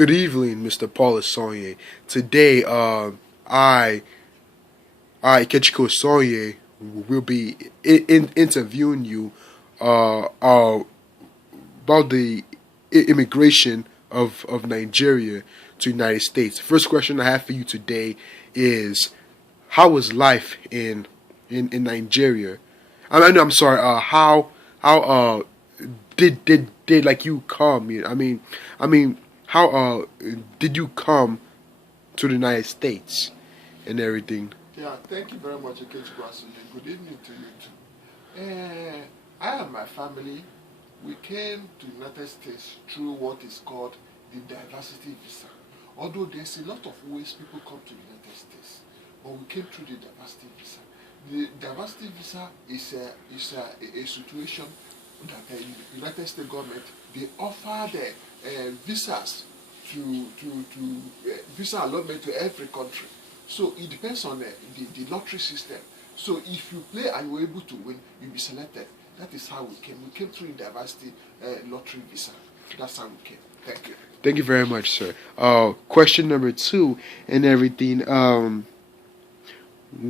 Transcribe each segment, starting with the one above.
Good evening, Mr. Paul Sonye. Today, I, Kechiko Sonye, will be interviewing you about the immigration of Nigeria to United States. First question I have for you today is, how was life in Nigeria? I'm sorry. How did like you come? I mean, how did you come to the United States and everything? Yeah, thank you very much, Akechi Kwasile. Good evening to you too. I and my family, we came to the United States through what is called the diversity visa. Although there's a lot of ways people come to the United States, but we came through the diversity visa. The diversity visa is a situation that the United States government, they offer the visas to visa allotment to every country. So it depends on the lottery system. So if you play and you're able to win, you'll be selected. That is how we came. We came through diversity lottery visa. That's how we came. Thank you. Thank you very much, sir. Question number two and everything.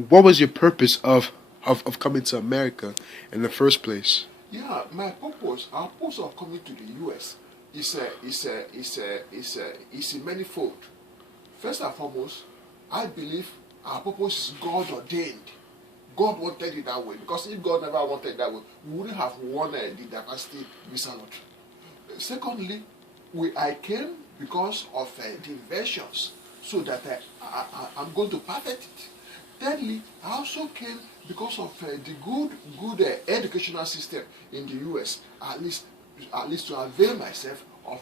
What was your purpose of coming to America in the first place? Yeah, our purpose of coming to the U.S. is a manifold. First and foremost, I believe our purpose is God ordained. God wanted it that way, because if God never wanted it that way, we wouldn't have won the diversity visa lottery. Secondly, I came because of the inventions, so that I'm going to perfect it. Thirdly, I also came because of the good educational system in the U.S. At least to avail myself and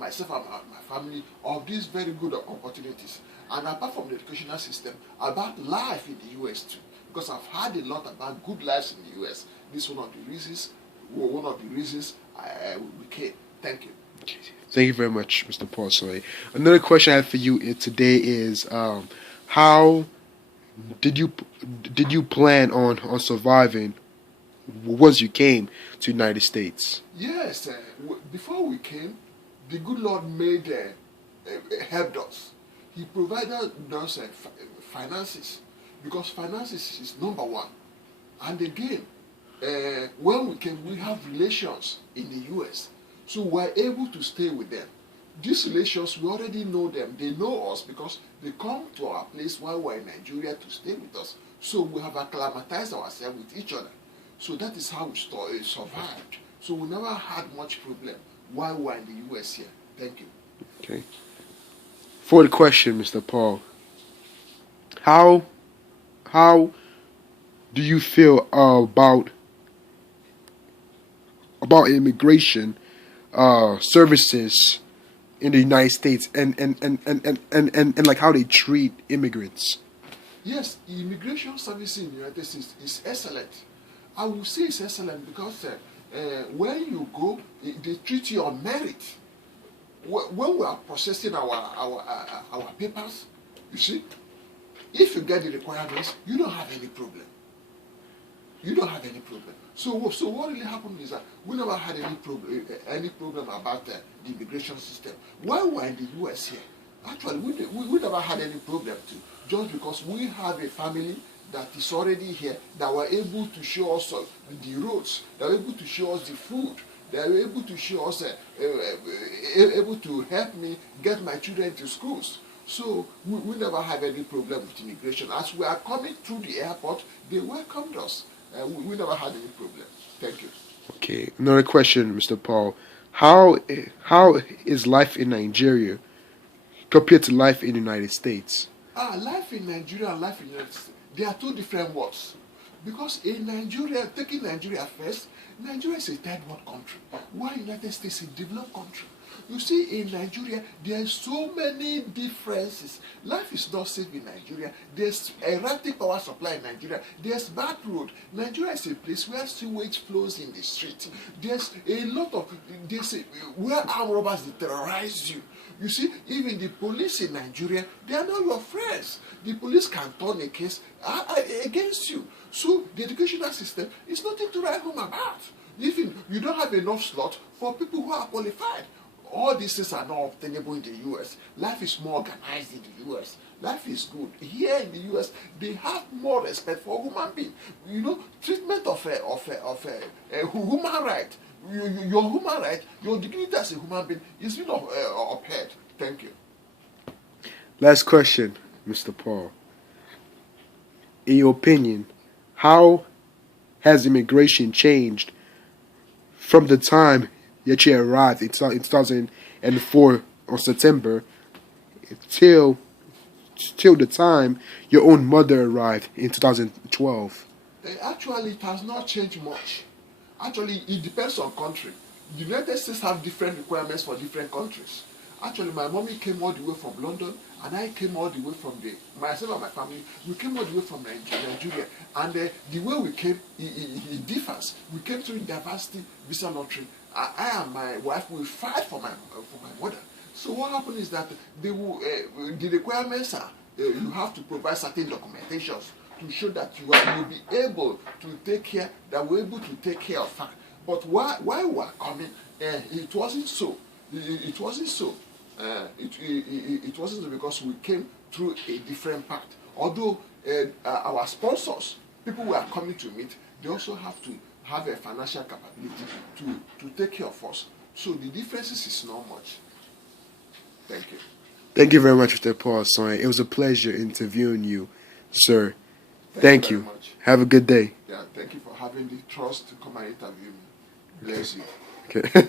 my family of these very good opportunities. And apart from the educational system, about life in the U.S. too, because I've heard a lot about good lives in the U.S. This is one of the reasons we came. Thank you. Thank you very much, Mr. Paul. Sorry. Another question I have for you today is, how did you plan on surviving once you came to the United States? Yes, before we came, the good Lord helped us. He provided us finances, because finances is number one. And again, when we came, we have relations in the U.S., so we're able to stay with them. These relations, we already know them. They know us because they come to our place while we're in Nigeria to stay with us. So we have acclimatized ourselves with each other. So that is how we survived. So we never had much problem while we're in the U.S. here. Thank you. Okay. For the question, Mr. Paul, how do you feel about immigration services in the United States and like how they treat immigrants? Yes, immigration services in the United States is excellent. I will say it's excellent because when you go, they treat you on merit. When we are processing our papers, you see, if you get the requirements, you don't have any problem. You don't have any problem. So what really happened is that we never had any problem about the immigration system. While we're in the U.S. here, actually we never had any problem too, just because we have a family that is already here, that were able to show us the roads, that were able to show us the food, that were able to show us, able to help me get my children to schools. So we never have any problem with immigration. As we are coming through the airport, they welcomed us. We never had any problem. Thank you. Okay, another question, Mr. Paul. How is life in Nigeria compared to life in the United States? Life in Nigeria and life in the United States, they are two different worlds. Because in Nigeria, taking Nigeria first, Nigeria is a third world country, while the United States is a developed country. You see, in Nigeria, there are so many differences. Life is not safe in Nigeria. There's erratic power supply in Nigeria. There's bad road. Nigeria is a place where sewage flows in the street. There's where armed robbers they terrorize you. You see, even the police in Nigeria, they are not your friends. The police can turn a case against you. So the educational system is nothing to write home about. Even you don't have enough slot for people who are qualified. all these things are not obtainable in the US. Life is more organized in the US. Life is good. Here in the US, they have more respect for human being. You know, treatment of a human right. Your human right, your dignity as a human being is being upheld. Thank you. Last question, Mr. Paul. In your opinion, how has immigration changed from the time that you arrived in 2004 on September till the time your own mother arrived in 2012? Actually, it has not changed much. Actually, it depends on country. The United States have different requirements for different countries. Actually, my mommy came all the way from London, and I came all the way from myself and my family, we came all the way from Nigeria. And the way we came, it differs. We came through diversity visa lottery. I and my wife, we fight for my mother. So what happened is that the requirements are you have to provide certain documentations to show that you will be able to take care, that we're able to take care of her. But while we were coming, it wasn't so. It wasn't so. It wasn't so because we came through a different path. Although our sponsors, people we are coming to meet, they also have to have a financial capability to take care of us. So the differences is not much. Thank you. Thank you very much, Mr. Paul Soin. It was a pleasure interviewing you, sir. Thank you. Very much. Have a good day. Yeah, thank you for having the trust to come and interview me. Bless you. Okay.